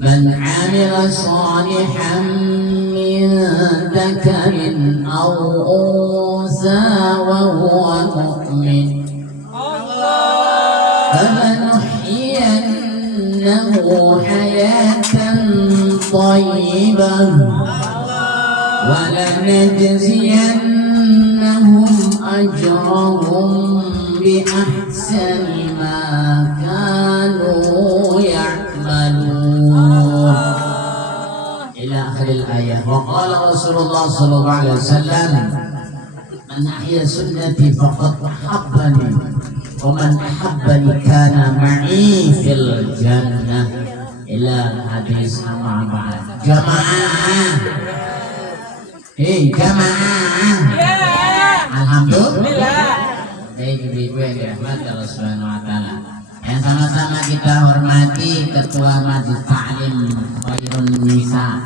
من عمل صالحا من ذكر أو أنثى وهو مؤمن فلنحيينه حياة طيبة ولنجزينهم أجرهم بأحسن ما كانوا يعملون إلى آخر الآية. وقال رسول الله صلى الله عليه وسلم من أحيا سنتي فقد أحبني ومن أحبني كان معي في الجنة إلى حديث أما بعد. جماعة jamaah. Alhamdulillah. Baik ibu-ibu yang dirahmati Allah Subhanahu wa taala. Yang sama-sama kita hormati Ketua Majelis Taklim Khairun Nisa.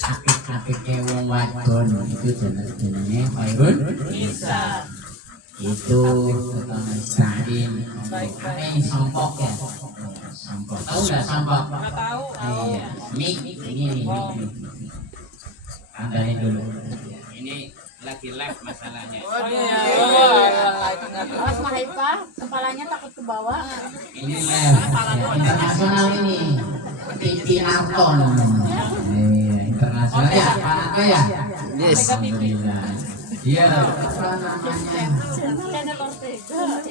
Akik-akik wong wadon itu jenenge Khairun Nisa. Itu Ketua Majelis Taklim. Ini sampok ya. Sampok. Tahu enggak sampok? Enggak tahu. Iya. Mik ini. Andalin dulu. Ini lagi live masalahnya. Oh iya. Mas Mahaifa, kepalanya takut ke bawah. Ini live. Internasional ini. TV Narton. Iya, internasional ya. Panaka ya? Yes. Alhamdulillah. Iya. Apa namanya?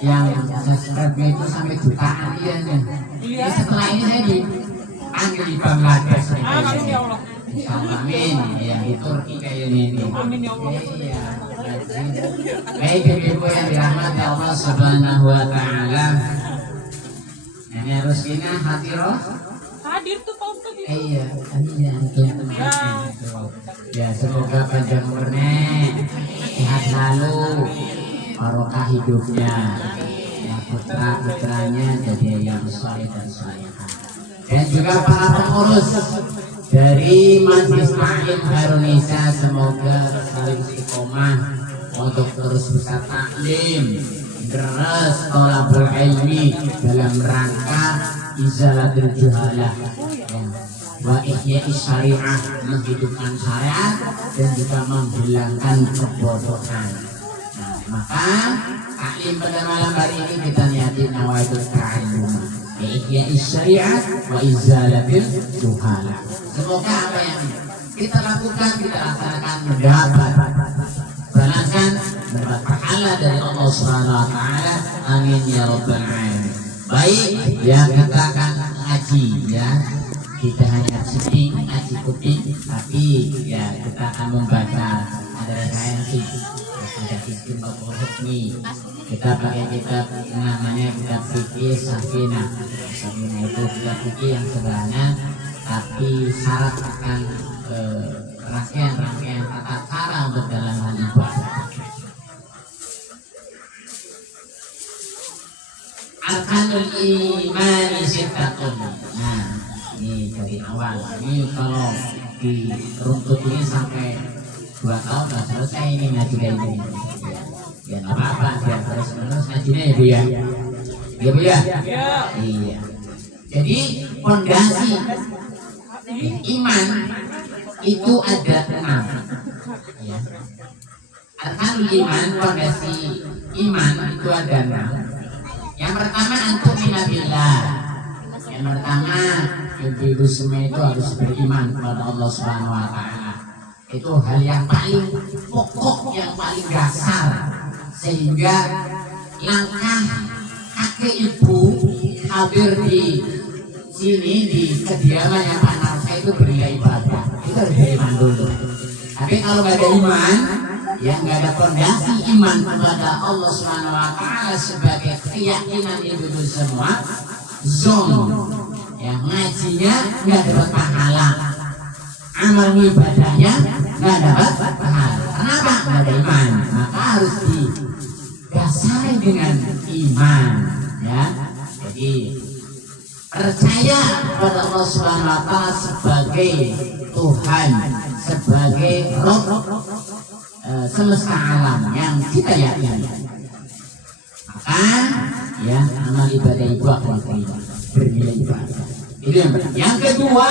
Yang subscribe itu sampai jutaan ianya. Ini setelah ini saya dipanggil di Bangladesh. Amin ya Allah. Amin. Ya di Turki kayak ini. Amin ya Allah. Iya. Baik ibu yang dirahmati Allah Subhanahu wa taala. Ini harus ini hadiroh. Hadir tuh Pak Ustaz. Iya. Ya semoga panjang umur sehat selalu, barokah hidupnya, ya putra-putranya jadi yang soleh dan solehah. Dan juga para pengurus dari Majelis Taklim Khairun Nisa semoga saling istiqomah untuk terus bisa taklim, terus thalabul ilmi dalam rangka izalatul juhalah wa ihya'is syariah, menghidupkan syariat dan juga menghilangkan kebodohan. Nah, maka taklim pada malam hari ini kita niati nawaitul ta'allum ihya'is syariat wa izalatul juhalah. Semoga apa yang kita lakukan, kita laksanakan mendapat balasan, mendapat pahala dari Allah Subhanahu wa taala. Amin ya rabbal alamin. Baik, ya kita akan ngaji ya. Tidak hanya ngaji kuping, tapi ya kita akan membaca ada referensi, ada sistem hukmi. Kita pakai kitab namanya kitab fikih Safinah. Safinah itu kitab fikih yang sederhana, tapi syarat akan rangkaian tata cara untuk dalam hal ibadah. Arkanul iman sittatun. Nah, ini dari awal. Ini kalau diruntut ini sampai 2 tahun nggak selesai ini ngaji kayak ini. Ya nggak apa-apa, biar terus menerus ngajinya ya Bu ya. Ya Bu ya. Iya. Jadi fondasi iman itu ada 6 ya. Arkanul iman, fondasi iman itu ada 6. Yang pertama antum minabillah. Yang pertama ibu semua itu harus beriman kepada Allah Subhanahu wa taala. Itu hal yang paling pokok, yang paling dasar, sehingga langkah kakek ibu hadir di sini di kediamannya Pak Narsa itu beribadah, itu harus beriman dulu. Tapi kalau nggak ada iman, yang nggak ada fondasi iman kepada Allah Subhanahu wa taala sebagai keyakinan itu semua, zon, yang ngajinya nggak dapat pahala, amal ibadahnya nggak dapat pahala. Kenapa? Nggak ada iman. Maka harus didasari dengan iman, ya. Jadi percaya kepada Allah Subhanahu wa taala sebagai Tuhan, sebagai Rabb semesta alam yang kita yakini. Maka ya amal ibadah itu akan bernilai ibadah. Itu yang pertama. Yang kedua,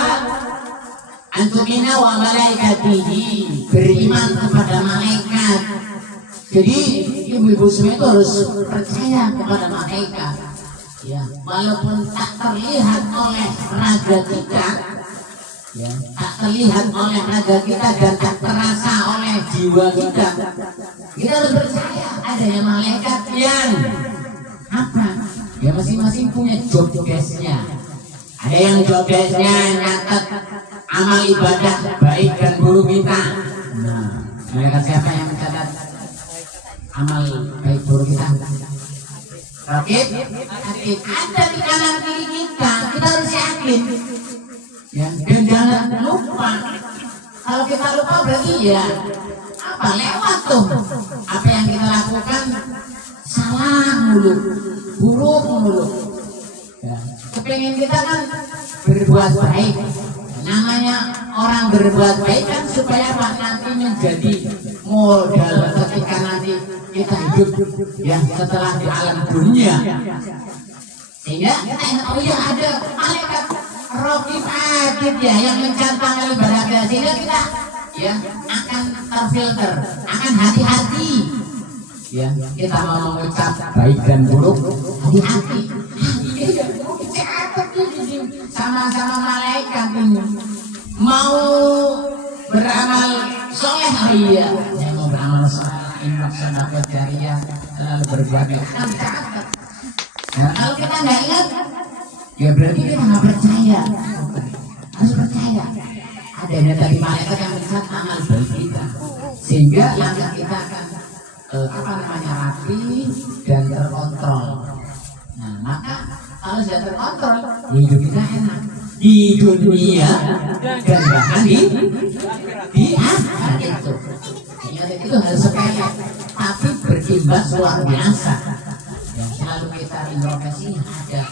antumina wa malaikatihi, beriman kepada malaikat. Jadi ibu-ibu semua itu harus percaya kepada malaikat. Ya, walaupun tak terlihat oleh raga kita, ya, tak terlihat oleh raga kita dan tak terasa oleh jiwa kita, kita harus percaya adanya malaikat yang apa? Ya masing-masing punya job desk-nya. Ada yang job desk-nya nyatet amal ibadah baik dan buruk kita. Nah, malaikat siapa yang mencatat amal baik buruk kita? Rakib, ada di kanan kiri kita harus yakin. Ya, dan jangan lupa. Kalau kita lupa berarti ya apa lewat tuh. Apa yang kita lakukan salah mulu, buruk mulu. Ya, kepengen kita kan berbuat baik. Namanya orang berbuat baik kan supaya apa nanti menjadi modal ketika nanti kita hidup ya setelah di alam dunia. Sehingga kita ingat, oh ya ada malaikat Raqib Atid ya yang mencatat ibadah kita, sehingga kita ya akan terfilter, akan hati-hati. Ya, kita mau mengucap baik dan buruk, hati-hati. Sama-sama malaikat ini mau beramal soleh, oh iya, saya mau beramal soleh, infak sedekah jariyah, selalu berbuat baik. Nah, kalau kita nggak ingat, ya berarti kita nggak percaya. Harus percaya. Adanya tadi malaikat yang mencatat amal baik kita, sehingga langkah kita akan rapi dan terkontrol. Nah, maka kalau sudah terkontrol, hidup kita enak di dunia dan bahkan di akhirat itu. Ingat itu hal sepele, tapi berimbas luar biasa. Yang selalu kita introspeksi ada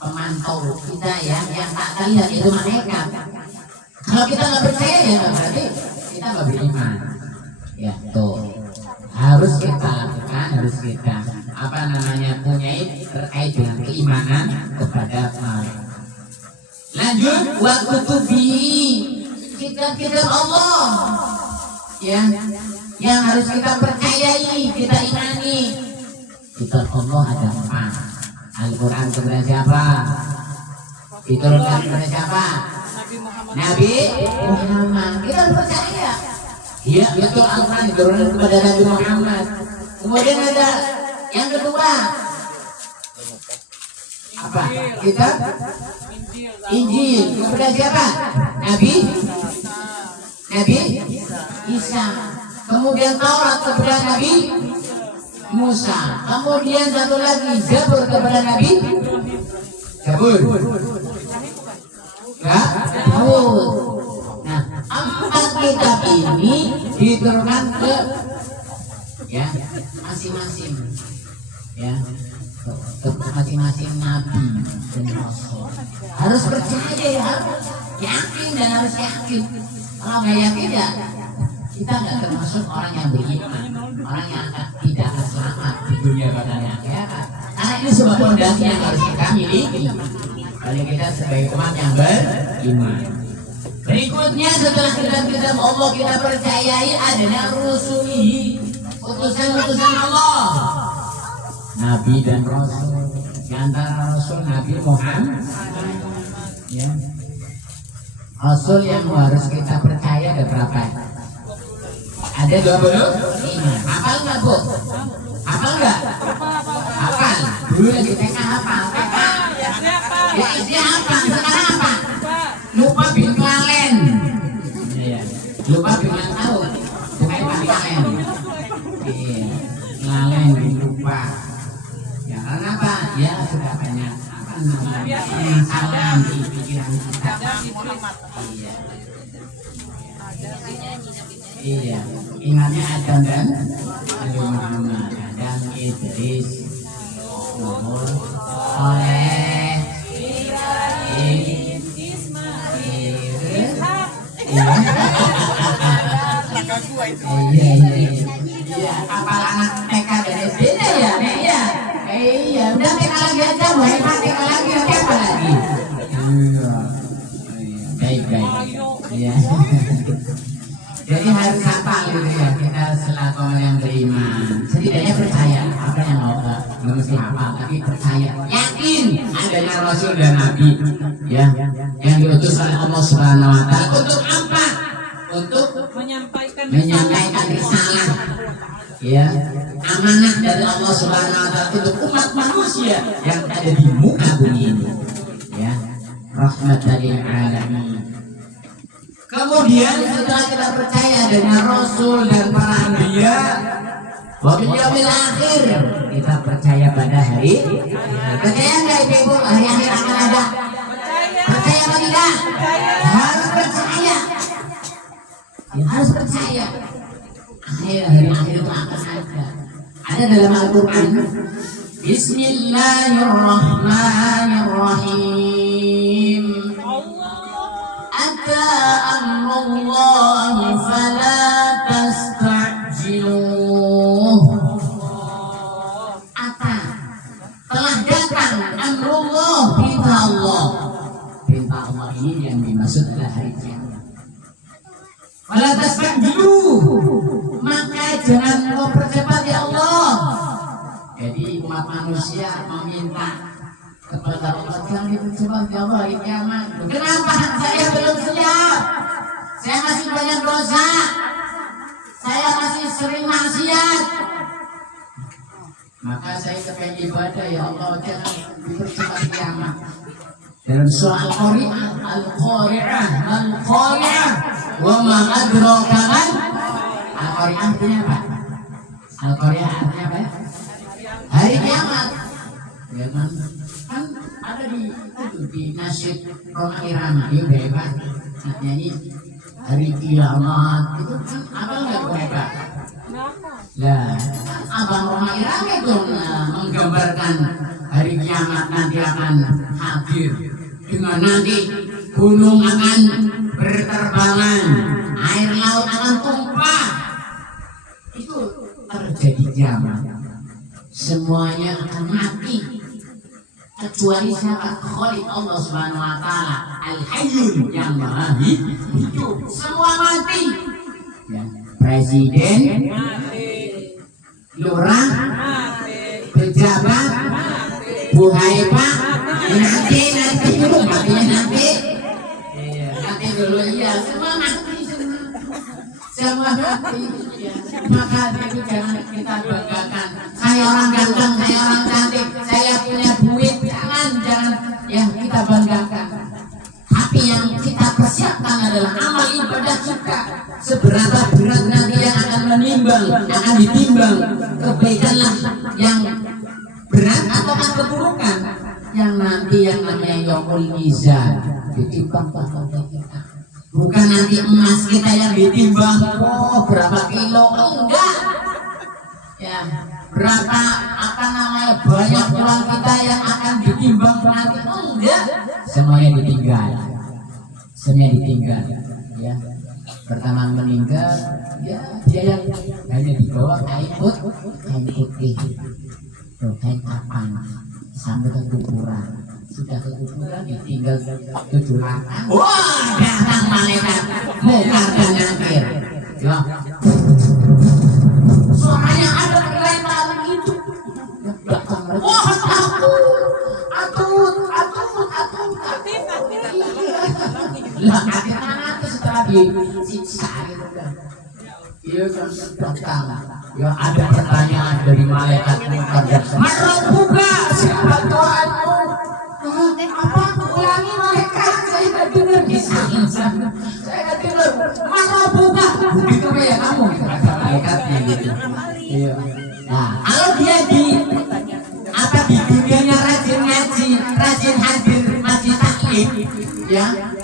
pemantau kita ya, yang tak terlihat itu malaikat. Kalau kita nggak percaya ya berarti kita nggak beriman. Ya tuh harus kita lakukan, harus kita punyai terkait dengan keimanan kepada malaikat. Lanjut, waktu tubi kitab-kitab Allah ya, yang harus kita percayai, kita imani. Kitab Allah ada 4. Al-Quran kepada siapa? Diturunkan kepada siapa? Nabi Muhammad. Kita harus percaya. Iya betul, Al-Quran diturunkan kepada Nabi Muhammad. Kemudian ada yang kedua apa? Kitab Injil kepada siapa? Nabi Isa. Kemudian Taurat kepada Nabi Musa. Kemudian satu lagi Zabur kepada Nabi Zabur. Ya, nah, 4 kitab ini diturunkan ke ya masing-masing ya ke masing-masing nabi dan rasul. Harus percaya ya, harus yakin dan harus yakin. Kalau nggak yakin ya kita nggak termasuk orang yang beriman, orang yang tidak akan selamat di dunia pada akhirat. Karena ini sebuah fondasi yang harus kita miliki kalau kita sebagai umat yang beriman. Berikutnya setelah kitab-kitab Allah kita percayai adanya rusulihi, utusan-utusan Allah, Nabi dan Rasul. Di antara Rasul Nabi Muhammad ya. Rasul yang harus kita percaya ada berapa? Ada 25. Hafal nggak Bu? Hafal nggak? Hafal. Dulu lagi TK hafal. TK. Ya SD hafal. Sekarang apa? Lupa bin Lalen. Iya. Lupa bin Lalen tahu? Bukan bin Lalen. Iya. Lalen bin lupa. Ya karena apa? Ya sudah banyak permasalahan di pikiran kita. Iya. Iya, ingatnya Adam dan Nabi Muhammad, Adam, Idris, Nuh, Saleh, Ibrahim, Ismail. Iya, kapal anak TK dan SD ya, ya. Iya, udah TK lagi aja, boleh TK lagi, apa lagi? Ya. Jadi harus hafal gitu ya, kita selaku orang yang beriman setidaknya percaya apa yang mau nggak mesti hafal tapi percaya yakin adanya Rasul dan Nabi ya yang diutus oleh Allah Subhanahu Wa Taala untuk apa? Untuk menyampaikan risalah ya amanah dari Allah Subhanahu Wa Taala untuk umat manusia yang ada di muka bumi ini ya rahmatan lil alamin. Kemudian setelah kita percaya dengan Rasul dan para anbiya, wabil yaumil akhir, kita percaya pada hari. Percaya nggak ibu hari akhir akan ada? Percaya apa tidak? Harus percaya. Ya, harus percaya. Hari akhir itu akan ada. Ada dalam Al-Quran. Bismillahirrahmanirrahim. Ata amrullahi fala tasta'jiluh. Ata telah datang amrullah, perintah Allah. Perintah Allah ini yang dimaksud adalah hari kiamat. Fala tasta'jiluh, maka jangan kau percepat ya Allah. Jadi umat manusia meminta kepada Allah jangan dipercepat ya Allah hari kiamat. Kenapa? Saya belum siap. Saya masih banyak dosa. Saya masih sering maksiat. Maka saya kepengen ibadah ya Allah jangan dipercepat kiamat. Dalam surah Al-Qari'ah, Al-Qari'ah, wa ma adraka man. Al-Qari'ah artinya apa? Al-Qari'ah artinya apa? Hari kiamat. Ya kan? Kan ada di nasyid Roma Irama itu hebat nyanyi hari kiamat itu kan abang nggak hebat lah abang Roma Irama itu menggambarkan hari kiamat nanti akan hadir dengan nanti gunung akan berterbangan air laut akan tumpah itu terjadi kiamat semuanya akan mati kecuali siapa? Khalik Allah Subhanahu Wa Taala Al-Hayyun yang maha hidup. Semua mati ya. Presiden mati, lurah mati, pejabat mati, Bu Haifah nanti dulu matinya nanti nanti dulu iya semua mati semua mati ya. Maka itu jangan kita banggakan saya orang ganteng, saya orang cantik, saya punya duit jangan ya kita banggakan. Tapi yang kita persiapkan adalah amal ibadah kita seberapa berat nanti yang akan menimbang, akan ditimbang kebaikanlah yang berat atau keburukan yang nanti yang namanya yaumul mizan ditimbang pahala kita. Bukan nanti emas kita yang ditimbang berapa kilo enggak ya berapa apa namanya banyak uang kita yang akan ditimbang nanti enggak semuanya ditinggal ya pertama meninggal ya dia yang hanya dibawa kain putih kain kapan sampai ke kuburan sudah ke kuburan ditinggal 7 langkah wah datang malaikat Munkar dan Nakir ya suaranya ada kereta begitu belakang wah atut lah akhirnya setelah disiksa gitu kan iya kan datang ya ada pertanyaan dari malaikat Munkar dan Nakir siapa Tuhanmu apa ulangi malaikat saya nggak dengar saya nggak dengar mana buka begitu ya kamu kata malaikatnya gitu iya nah kalau dia di dunianya rajin ngaji rajin hadir masjid taklim ya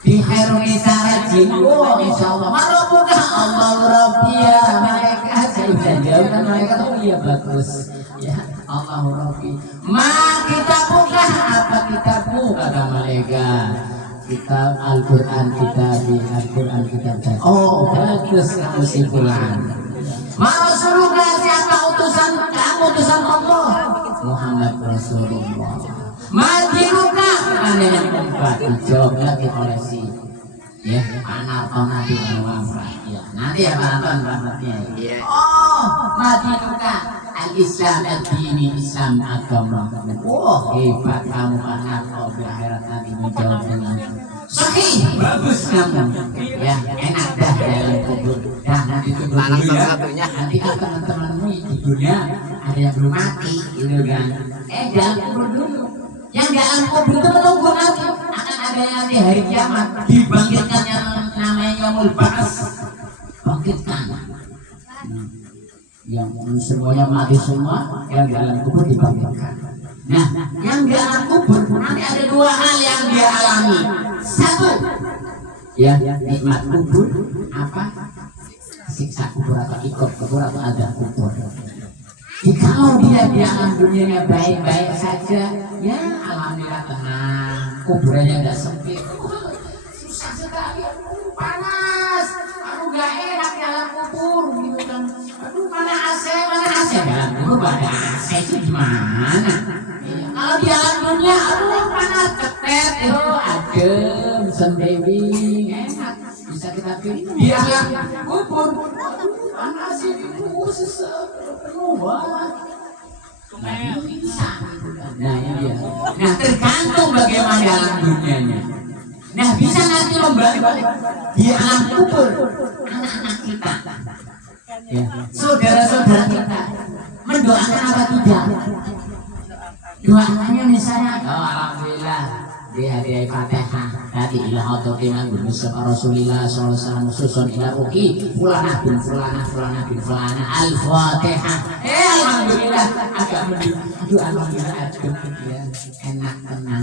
di Khairunisa rajin insya Allah mana buka Allah Rabbi ya malaikat saya udah jauh kan malaikat iya bagus ya Allah Rabbi ma kita buka apa kitabmu kata malaikat kitab Al-Quran kita di Al-Quran kita oh bagus kesimpulan Rasulullah siapa utusan kamu utusan Allah Muhammad Rasulullah madiruka ada yang keempat dijawab lagi oleh si Ya, Anarto Nabi Muhammad. Ya, nanti ya Pak Anton alamatnya. Iya. Oh, Madinuka al-Islam ad-dini Islam agama. Oh, hebat kamu Pak Anarto di akhirat nanti menjawab dengan sahih, bagus kamu. Ya, enak dah dalam kubur. Nah, nanti tunggu dulu ya. Nanti kan teman-temanmu di dunia ada yang belum mati, gitu kan? Dalam kubur dulu. Yang dalam kubur itu menunggu nanti akan ada nanti hari kiamat dibangkitkan yang namanya Yaumul Ba'ats. Bangkitkan. Yang semuanya mati semua, yang dalam kubur dibangkitkan. Nah, yang dalam kubur nanti ada dua hal yang dia alami. Satu, ya nikmat kubur, apa? Siksa kubur atau ikut kubur atau ada kubur. Kalau dia di alam dunianya baik-baik saja, ya alhamdulillah tenang, kuburannya tidak sempit. Susah sekali, panas, gak enak dalam kubur, gitu kan. Aduh, mana AC dalam kubur ada AC itu gimana? Kalau di alam dunia, aduh panas, cetet, itu adem, sendiri, enak. Bisa kita pilih di alam kubur, panas itu sesek. Nah ini dia. Nah tergantung bagaimana alam dunianya. Nah bisa nanti membalik di alam kubur anak-anak kita, ya, saudara-saudara kita mendoakan apa tidak? Doanya misalnya, oh alhamdulillah di hadiah Fatihah tadi ilah autokiman bersama Rasulullah SAW susun ila ruki fulanah bin fulanah al-Fatihah. Alhamdulillah agak mending. Aduh alhamdulillah adem ya, enak tenang.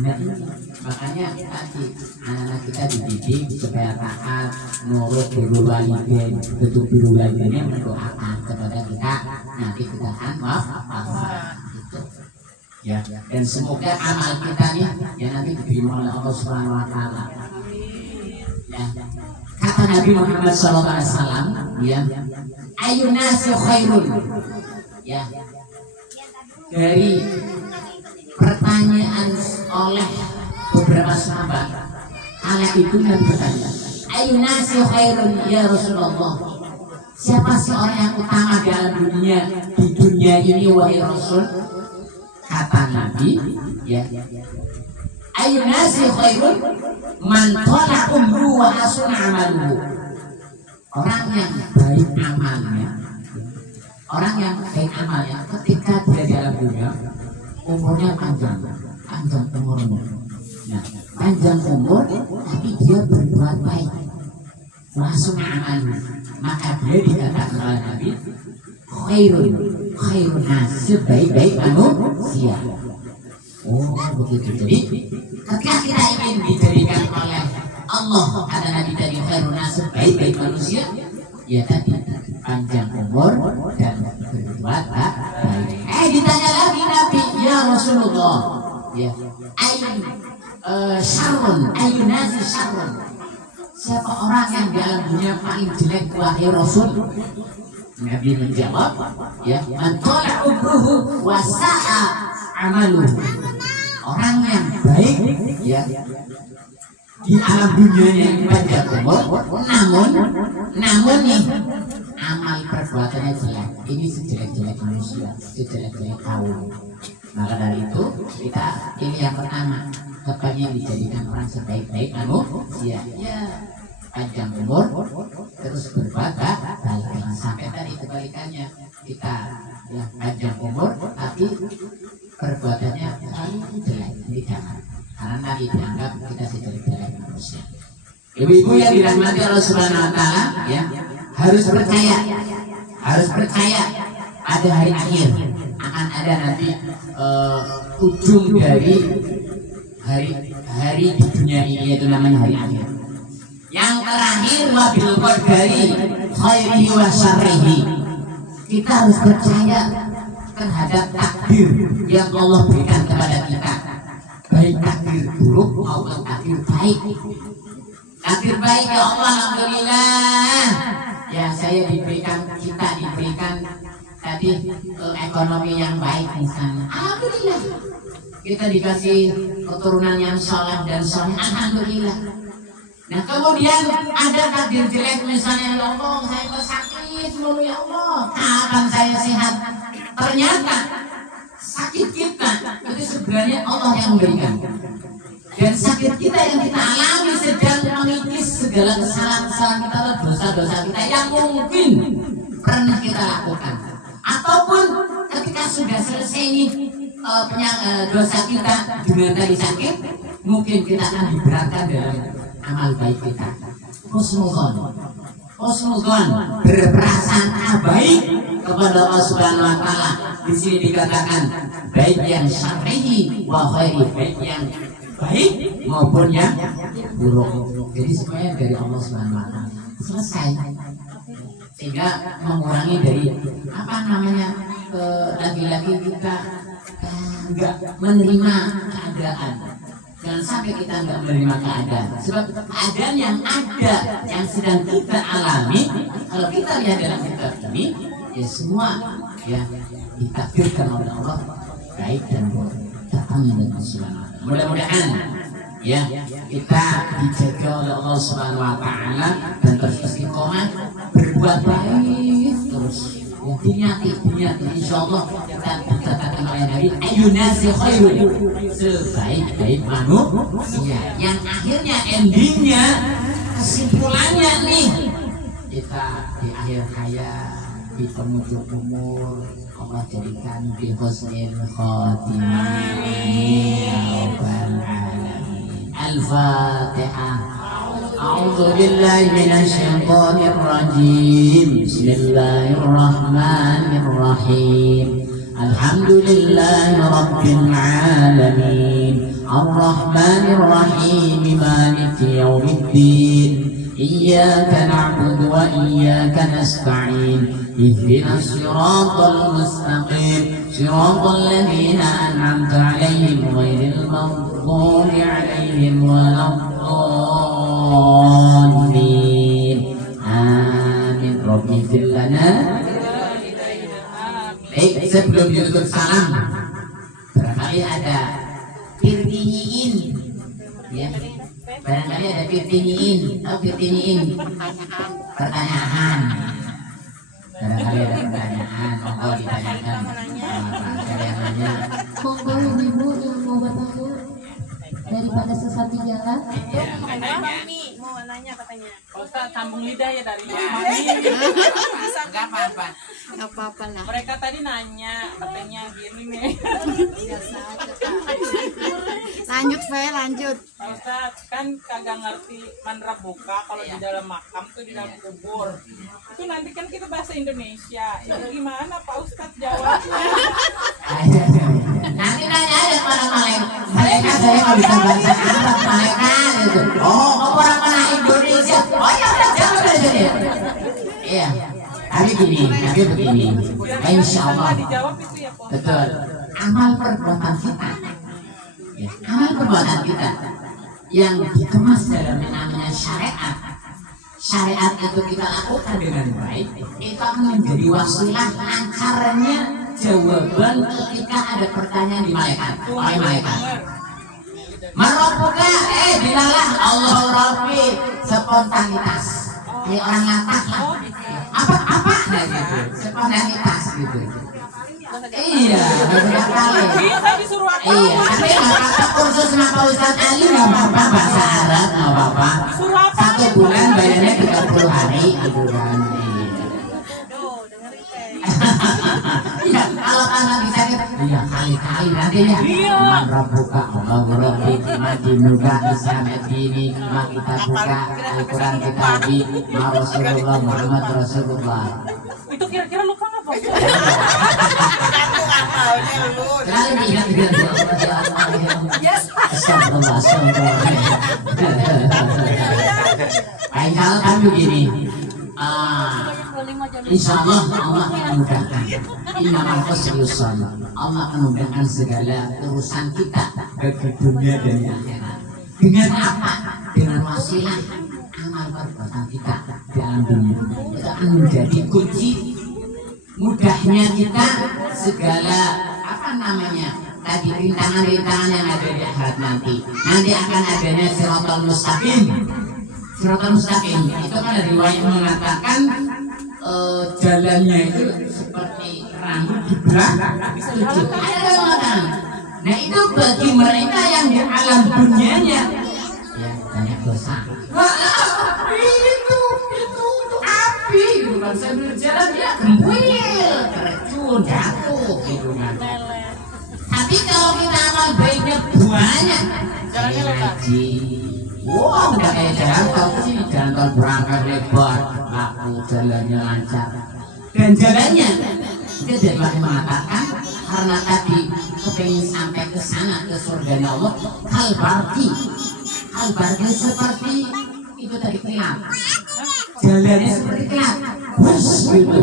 Makanya tadi anak-anak kita dididik supaya taat, nurut, birrul walidain. Betul birrul walidainnya mendoakan kepada kita, nanti kita akan wafat. Ya, dan semoga amal kita nih ya nanti diterima oleh Allah Subhanahu wa taala. Ya. Kata Nabi Muhammad SAW, ya, ayunasi khairun. Ya. Dari pertanyaan oleh beberapa sahabat, kala itu Nabi bertanya, ayunasi khairun ya Rasulullah. Siapa sih orang yang utama dalam dunia di dunia ini wahai Rasul? Kata Nabi, ya, ayunasi khairun man thala umru wa hasuna amaluhu. Orang yang baik amalnya, orang yang baik amalnya ketika dia dalam dunia umurnya panjang umurnya. Nah, panjang umur tapi dia berbuat baik, wa hasuna amaluhu, maka dia dikatakan oleh Nabi khairun nas, sebaik-baik manusia. Oh begitu. Jadi ketika kita ingin dijadikan oleh Allah, kata Nabi tadi khairun nas, sebaik-baik manusia, ya tadi panjang umur dan berbuat baik. Ditanya lagi Nabi, ya Rasulullah, ya ayun nas syarrun, siapa orang yang dalam dunia paling jelek wahai Rasul? Nabi menjawab, ya, man thala umruhu wa sa'a amaluhu. Orang yang baik, ya, di alam dunianya yang panjang umur, namun nih amal perbuatannya jelek. Ini sejelek-jelek manusia, sejelek-jelek kaum. Maka dari itu kita ini yang pertama, kepengen dijadikan orang sebaik-baik manusia. Ya, panjang umur, terus berbuat baik. Sampai tadi kebalikannya, kita ya panjang umur tapi perbuatannya jelek, ini jangan. Karena Nabi dianggap kita sejelek-jelek manusia. Ibu-ibu yang dirahmati Allah Subhanahu wa taala, ya, harus percaya ada hari akhir, akan ada nanti ujung dari hari di dunia ini, yaitu namanya hari akhir. Yang terakhir wabil qadari khairihi wa syarrihi. Kita harus percaya terhadap takdir yang Allah berikan kepada kita, baik takdir buruk maupun takdir baik. Takdir baik ya Allah, alhamdulillah. Ya saya kita diberikan tadi ekonomi yang baik misalnya, alhamdulillah. Kita dikasih keturunan yang soleh dan soleh, alhamdulillah. Nah kemudian ada takdir jelek misalnya, ya Allah saya sakit dulu ya Allah, kapan saya sehat? Ternyata sakit kita itu sebenarnya Allah yang memberikan. Dan sakit kita yang kita alami sedang mengikis segala kesalahan-kesalahan kita atau dosa-dosa kita yang mungkin pernah kita lakukan. Ataupun ketika sudah selesai nih dosa kita dengan tadi sakit, mungkin kita akan diberatkan dalam amal baik kita. Husnuzon, berprasangka baik kepada Allah Subhanahu Wa Taala. Di sini dikatakan baik yang syar'i wa khairi, baik yang baik maupun yang buruk. Jadi semuanya dari Allah Subhanahu Wa Taala. Selesai. Sehingga mengurangi dari apa namanya lagi-lagi kita enggak menerima keadaan. Jangan sampai kita enggak menerima keadaan. Sebab keadaan yang ada yang sedang kita alami, kalau kita lihat dalam kitab ini, ya semua ya ditakdirkan oleh Allah baik dan buruk. Datangnya dari Subhanahu. Mudah-mudahan ya kita dijaga oleh Allah Subhanahu Wa Taala dan terus istiqomah berbuat baik terus. Ya, dinyati insyaallah kita dikatakan oleh Nabi ayyunasi khairun, sebaik-baik manusia yang akhirnya endingnya kesimpulannya nih kita di akhir hayat di penghujung umur Allah jadikan di husnul khotimah. Amin ya rabbal alamin. Al-Fatihah. A'udzu billahi minasy syaithanir rajim. Bismillahirrahmanirrahim. Alhamdulillahi rabbil alamin. Ar-Rahmanir Rahim. Maliki yaumiddin. Iyyaka na'budu wa iyyaka nasta'in. Ihdinas siratal mustaqim. Siratal ladzina an'amta 'alaihim ghairil maghdubi 'alaihim waladdallin. Amin. Rabbi fir lana. Baik, sebelum ditutup salam, barangkali ada tirtinyiin, ya. Barangkali ada tirtinyiin, tahu tirtinyiin? Pertanyaan. Barangkali ada pertanyaan, monggo ditanyakan. Ada yang nanya. Monggo ibu yang mau bertanya daripada sesat di jalan. Mami mau nanya katanya. Ustaz sambung lidah ya dari Mami. Enggak apa-apa. Nggak apa-apa lah. Mereka tadi nanya katanya gini nih. Lanjut saya lanjut. Pak Ustaz kan kagak ngerti mantra buka kalau di dalam makam tuh di dalam kubur. Itu nanti kan kita bahasa Indonesia. Itu gimana Pak Ustaz jawabnya? Nanti nanya aja pada malaikat, saya nggak bisa bahasa Arab malaikat itu. Oh, kamu orang mana Indonesia? Oh ya udah jawab aja deh. Iya. Tapi begini. Insya Allah. Dijawab itu ya Pak. Betul. Amal perbuatan kita. Ya, amal perbuatan kita yang dikemas dalam namanya syariat. Syariat itu kita lakukan dengan baik, itu akan menjadi wasilah angkarnya jawaban ketika ada pertanyaan di malaikat. Oleh malaikat. Merobuka, dilalah Allah Rabbi, spontanitas. Kayak orang latah lah. Apa nah gitu, spontanitas gitu. Iya, beberapa kali. Bisa disuruh apa? Iya, tapi nggak apa-apa kursus sama Pak Ustadz Ali nggak apa-apa, bahasa Arab nggak apa-apa. Disuruh apa? 1 bulan bayarnya 30 hari gitu kan. Iya, kalau tanah bisa kita, iya kali-kali nanti ya. Mantra buka, Allah Rabbi, mati muka, Islam ini, kita buka, Al-Quran kita di, Rasulullah Muhammad Rasulullah. Itu kira-kira lupa nggak Pak? Selalu diingat-ingat ya Allah, ya Allah, ya Allah. Astagfirullah, astagfirullah. Baik, kalau kan begini, insya Allah Allah akan mudahkan. Innamal usri yusra. Allah akan mudahkan segala urusan kita baik di dunia dan di akhirat. Dengan apa? Dengan wasilah amal perbuatan kita di alam dunia. Itu akan menjadi kunci mudahnya kita segala apa namanya tadi rintangan-rintangan yang ada di akhirat nanti. Nanti akan adanya siratal mustaqim. Siratal mustaqim itu kan ada riwayat mengatakan jalannya itu seperti rambut di belakang. Ada yang mengatakan. Nah itu bagi mereka yang di alam dunianya ya banyak dosa. Itu api gitu kan, sambil jalan dia gembuil, terjun, jatuh gitu kan. Tapi kalau kita amal baiknya banyak, Jalannya lebar. haji, wow udah kayak jalan tol sini, jalan tol berangkat lebar, laku jalannya lancar. Dan jalannya dia dari mengatakan karena tadi kepingin sampai ke sana ke surga Allah, kalbarki seperti itu tadi kelap, jalannya seperti kelap, bus gitu.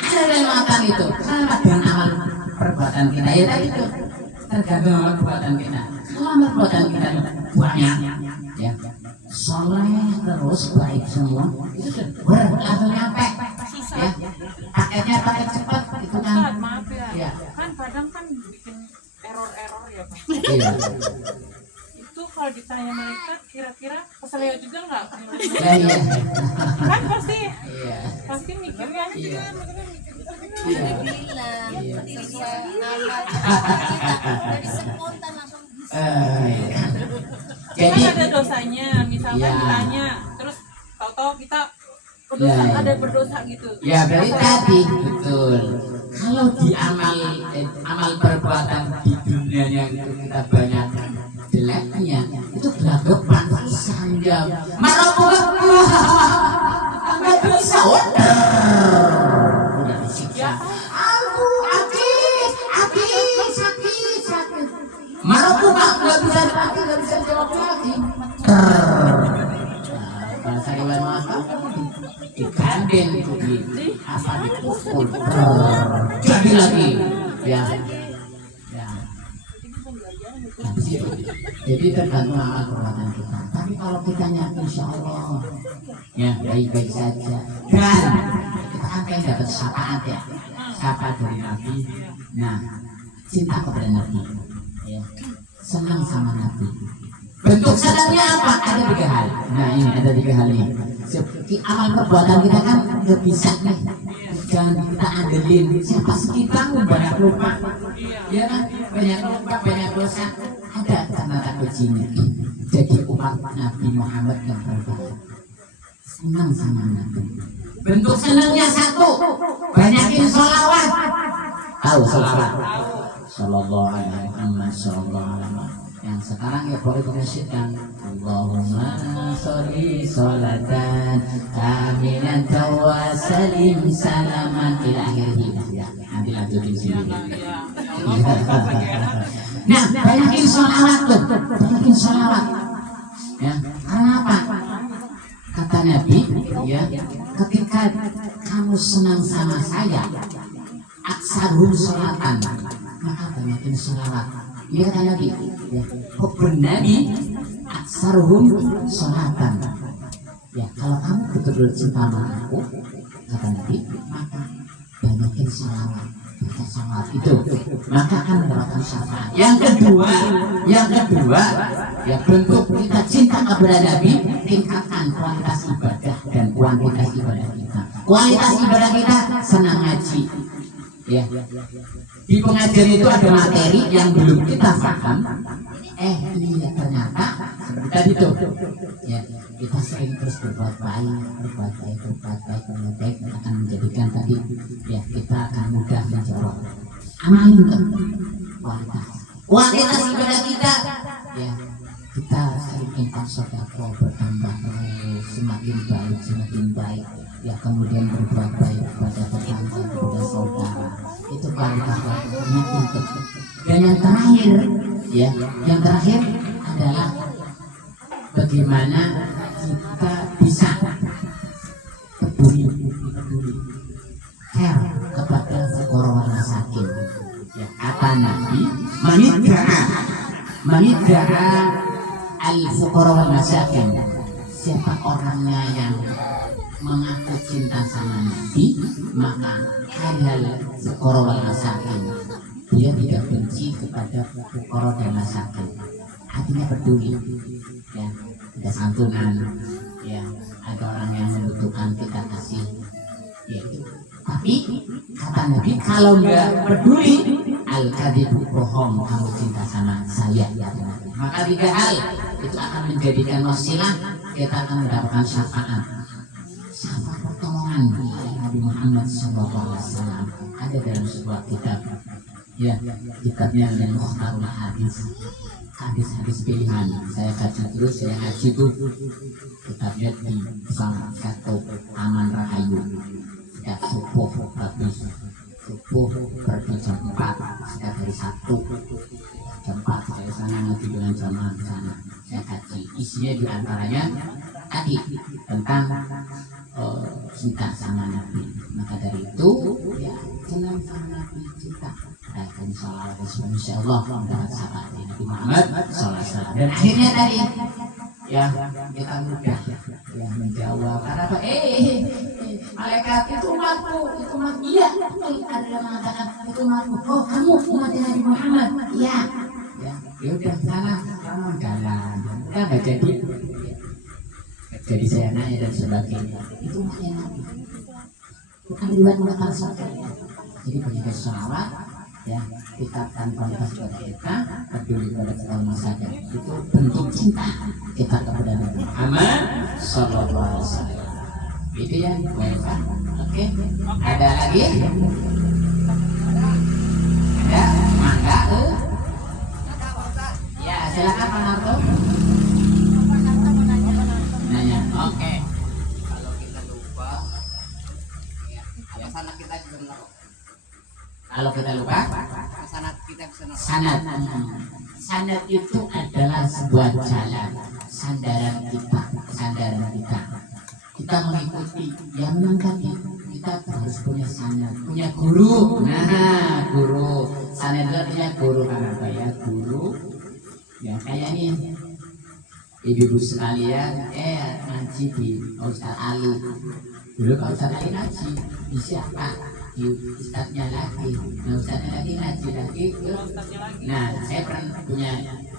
Ada yang mengatakan itu karena dengan amal perbuatan kita ya tadi itu tergantung amal perbuatan kita. Kalau amal perbuatan kita banyak ya soleh terus baik semua itu langsung nyampe ya paketnya paket cepat itu kan. Ustaz, maaf ya. Ya. Kan kadang kan bikin error ya Pak. Iya. Itu kalau ditanya malaikat kira-kira keselio juga nggak? Ya, iya. Kan pasti Iya. mikir ya. Iya. Dia bilang sesuai amal kita dari spontan langsung bisa. Iya. Kan Jadi ada dosanya, misalkan Ya. ditanya, terus tahu-tahu kita berdosa, Ya. ada berdosa gitu. ya dari tadi betul. Kalau di amal perbuatan di dunia yang itu kita banyak jeleknya itu gelagapan pisan ya. Marapuh nggak bisa udah disiksa. Aku aki sakit. Marapuh nggak bisa jawab lagi. Bahasa Iwan Mata digandeng di apa dipukul jadi lagi ya jadi tergantung amal perbuatan kita. Tapi kalau kitanya insya Allah ya baik-baik saja dan kita kan pengen dapat syafaat ya, syafaat dari Nabi. Nah cinta kepada Nabi ya, senang sama Nabi. Bentuk senangnya apa? Ada 3 hal. Nah ini ada 3 hal ini. Seperti amal perbuatan kita kan nggak bisa nih, jangan kita andelin. Siapa sih kita banyak lupa, ya kan? Banyak lupa, banyak dosa. Ada karena takut jinnya. Jadi umat Nabi Muhammad yang terbaik, senang sama Nabi. Bentuk senangnya 1, banyakin sholawat. Tahu sholawat? Sallallahu alaihi wasallam. Yang sekarang ya boleh dinasyidkan Allahumma sholli sholatan kamilan wa salim salaman ila akhirih ya. Nanti lanjutin sini. Nah, banyakin sholawat tuh, banyakin sholawat. Ya, karena apa? Kata Nabi, ya, ketika kamu senang sama saya, aksarhum sholatan, maka banyakin sholawat. Ini kata Nabi, ya, hubbun Nabi aksarhum sholatan. Ya, kalau kamu betul-betul cinta sama aku, kata Nabi, maka banyakin sholawat. Baca sholawat itu, maka akan mendapatkan syafaat. Yang kedua, ya bentuk kita cinta kepada Nabi, tingkatkan kualitas ibadah dan kuantitas ibadah kita. Kualitas ibadah kita senang ngaji. Ya, di pengajian itu ada materi yang belum kita paham. Iya ternyata seperti tadi tuh. Ya, kita sering terus berbuat baik akan menjadikan tadi ya kita akan mudah menjawab. Amalin tuh kualitas ibadah kita. Ya, kita sering infak sedekah bertambah terus semakin baik. Ya, kemudian berbuat baik kepada tetangga, kepada saudara. Itu kualitasnya untuk. Dan yang terakhir adalah bagaimana kita bisa peduli care kepada fuqara masakin. Ya, kata Nabi, manidda'a al-fuqara wal masakin. Siapa orangnya yang mengaku cinta sama Nabi, maka halal fuqara wal masakin. Dia tidak benci kepada fuqara dan masakin. Artinya peduli, ya, ada santunan, ada orang yang membutuhkan kita kasih, ya itu. Tapi kata Nabi, kalau nggak peduli, al-kadhibu bohong, kamu cinta sama saya, ya Nabi. Maka 3 hal itu akan menjadikan wasilah kita akan mendapatkan syafaat pertolongan dari Nabi Muhammad SAW. Ada dalam sebuah kitab, ya, kitabnya yang Mukhtarul hadis pilihan. Saya kaji terus, saya ngaji tuh kitabnya di salah satu Taman Rahayu. Setiap subuh habis subuh pergi jam 4, setiap hari Sabtu jam 4 saya sana ngaji dengan jamaah sana. Saya kaji, isinya diantaranya tadi tentang cinta sama Nabi. Maka dari itu ya senang sama Nabi, cinta dan salawat insya Allah mendapat syafaat Nabi Muhammad SAW. Dan akhirnya tadi ya kita mudah ya menjawab karena apa? Malaikat itu umatku, itu umat. Iya, ada yang mengatakan itu umatku. Oh, kamu umat Nabi Muhammad. Iya. Ya udah sana kamu jalan. Kita nggak jadi saya nanya dan sebagainya. Itu umatnya Nabi. Bukan riwayat palsu. Jadi bagi sholawat ya kita tanpa lepas kepada kita, peduli pada kaum masyarakat, itu bentuk cinta kita kepada Nabi Muhammad sallallahu alaihi wasallam. Itu ya, baiklah. Oke. Ada lagi? Ada? Mangga? Ya, silakan Pak Narto. Nanya. Oke. Kalau kita lupa, ya sanad kita bisa menolak. Kalau kita lupa, Sanad kita bisa menolak. sanad. Sanad itu adalah sebuah jalan, sandaran kita, Kita mengikuti yang menangkan kita harus punya sanad, punya guru. Nah, guru. Sanad itu artinya guru, apa ya? Guru. Ya kayak ini. Ibu-ibu sekalian, ngaji di Ustaz Ali. Dulu Pak Ustaz Ali ngaji, di siapa? Di Ustaznya lagi. Nah, Ustaznya lagi ngaji lagi. Nah, saya pernah punya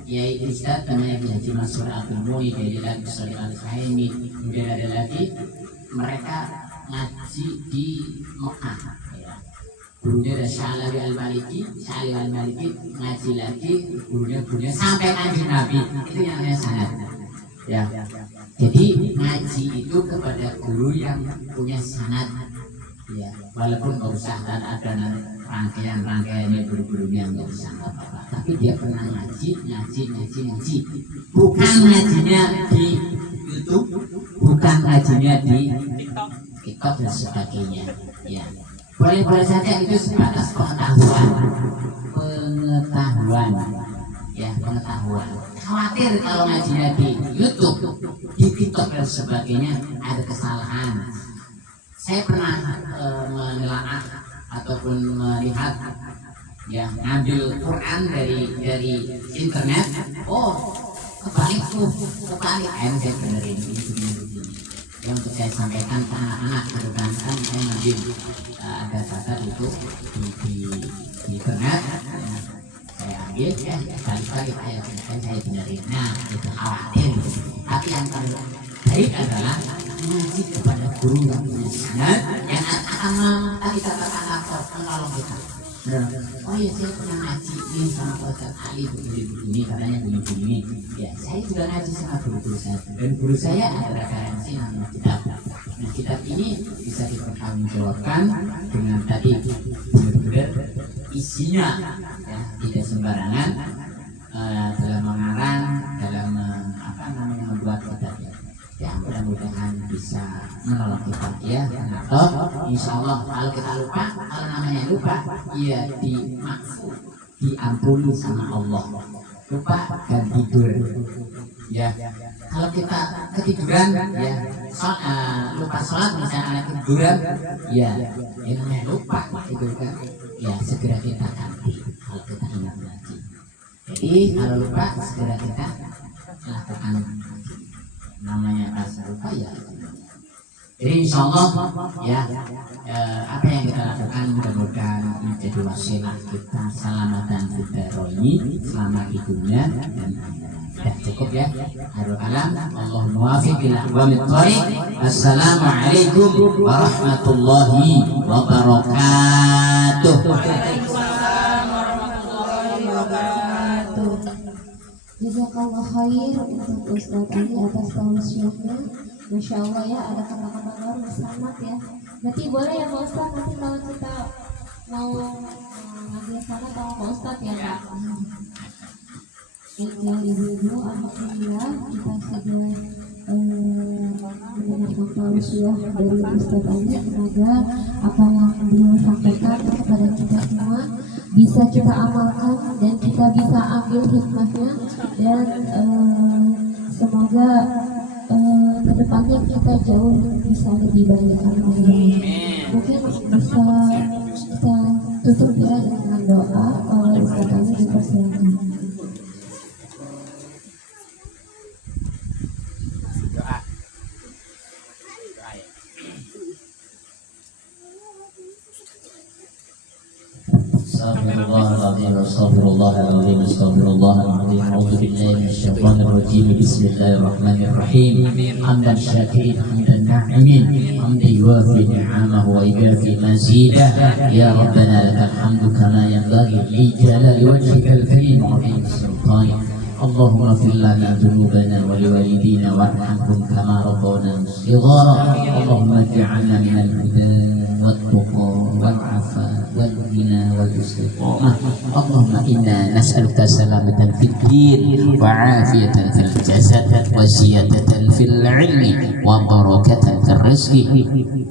Yai Ustaz namanya Haji Mansur Abdul Mu'i, dari lagi Sholih Al-Fahimi. Kemudian ada lagi mereka ngaji di Mekah. Gurunya ada Syalawi Al-Maliki, ngaji lagi gurunya sampai kanjeng Nabi. Itu yang namanya sanad. Ya. Jadi ngaji itu kepada guru yang punya sanad. Ya, walaupun nggak usah dan ada rangkaiannya guru-gurunya nggak usah apa-apa. Tapi dia pernah ngaji. Bukan ngajinya di YouTube, bukan ngajinya di TikTok dan sebagainya. Ya, boleh saja itu sebatas pengetahuan. Ya, pengetahuan. Khawatir kalau ngajinya di YouTube, di TikTok dan sebagainya ada kesalahan. Saya pernah menelaah ataupun melihat ya ngambil Quran dari internet. Oh, kebalik. Akhirnya saya benerin ini. Yang untuk saya sampaikan ke anak-anak kan saya ngambil ada data itu di internet. Ya, saya ambil ya balik saya benerin. Nah, itu khawatir. Tapi yang terbaik adalah ngaji kepada guru yang punya sanad yang akan kita menolong kita. Oh iya, saya pernah ngaji ini sama Ustaz Ali begini katanya begini. Ya, saya juga ngaji sama guru saya dan guru saya ada referensi namanya kitab. Nah, kitab ini bisa dipertanggungjawabkan dengan tadi benar-benar isinya ya, tidak sembarangan dalam mengarang, dalam membuat kitabnya. Ya, mudah-mudahan bisa menolong kita ya. Atau insya Allah kalau kita lupa, kalau namanya lupa, ya diampuni sama Allah. Lupa dan tidur. Ya, kalau kita ketiduran, ya lupa sholat misalnya ketiduran, ya namanya lupa itu kan. Ya segera kita ganti kalau kita ingat lagi. Jadi kalau lupa segera kita lakukan. Namanya rasa lupa ya. Jadi insya Allah ya apa yang kita lakukan mudah-mudahan menjadi wasilah kita selamatan kita rohani selama hidupnya dan Ya, cukup ya. Akhirul kalam. Allahumma muwaffiq ila aqwamit thoriq. Assalamualaikum warahmatullahi wabarakatuh. Jazakallah khair untuk Ustaz ini atas tausiahnya. Masya Allah ya, ada kata-kata baru selamat ya. Berarti boleh ya Pak Ustaz, nanti kalau kita mau ngambil sana tolong Pak Ustaz ya Pak. Ya ibu-ibu, alhamdulillah kita sudah mendengarkan tausiah dari Ustaz ini. Semoga apa yang beliau sampaikan kepada kita semua bisa kita amalkan dan kita bisa ambil hikmahnya, dan semoga kedepannya kita jauh bisa lebih baik. Mungkin bisa kita tutup ya dengan doa. Oleh Ustaz dipersilakan. Astagfirullahaladzim, astagfirullahaladzim, a'udzu billahi minasyaitonir rajim. Bismillahirrahmanirrahim. Hamdan syakirin, hamdan na'imin, hamdan yuwafi ni'amahu wa yukafi mazidah. Ya Rabbana lakal hamdu kama yanbaghi li jalali wajhikal karim wa 'azimi sultanik. Allahumma ighfir lana dhunubana wa liwalidina warhamhum kama rabbawna shighara. Allahumma ij'alna minal huda wat-tuqa wal-'afa wal-ghina wal-istiqamah. Allahumma inna nas'aluka salamatan fid din wa 'afiyatan fil jasad wa ziyadatan fil 'ilmi wa barakatan fil rizqi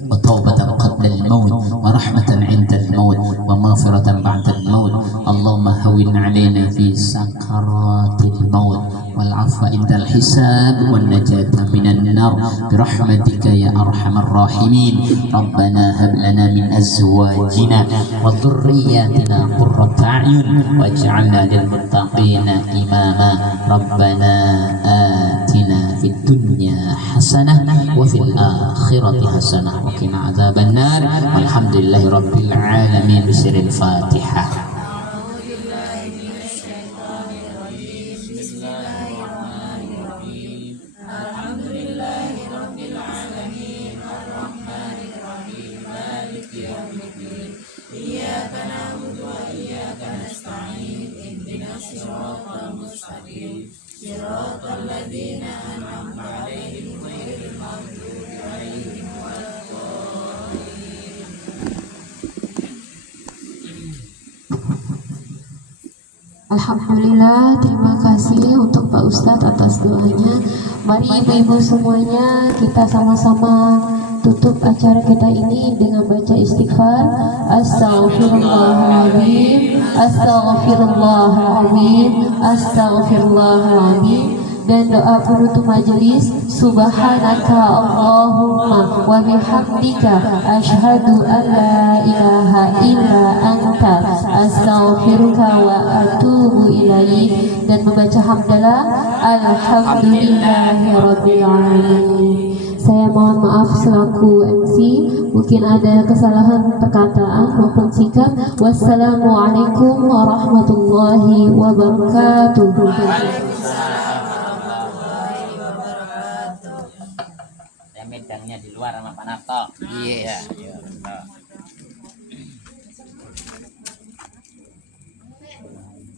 wa taubatan qabla al-maut wa rahmatan 'inda al-maut wa maghfiratan ba'da al-maut. Allahumma hawwin 'alaina fi sakaratil الموت والعفو عند الحساب والنجاة من النار برحمتك يا أرحم الراحمين. ربنا هب لنا من أزواجنا وذرياتنا قرة أعين واجعلنا للمتقين إماما. ربنا آتنا في الدنيا حسنة وفي الآخرة حسنة وقنا عذاب النار. والحمد لله رب العالمين. بسر الفاتحة. Alhamdulillah, terima kasih untuk Pak Ustadz atas doanya. Mari ibu-ibu semuanya kita sama-sama tutup acara kita ini dengan baca istighfar. Astaghfirullahaladzim, astaghfirullahaladzim, astaghfirullahaladzim. Dan doa penutup majelis, subhanaka Allahumma wa bihamdika asyhadu an la ilaha illa anta astaghfiruka wa atubu ilaik. Dan membaca hamdalah alhamdulillahi rabbil alamin. Saya mohon maaf selaku MC, mungkin ada kesalahan perkataan maupun sikap. Wassalamualaikum warahmatullahi wabarakatuh. Medangnya di luar sama Pak Narto. Yes. Ya,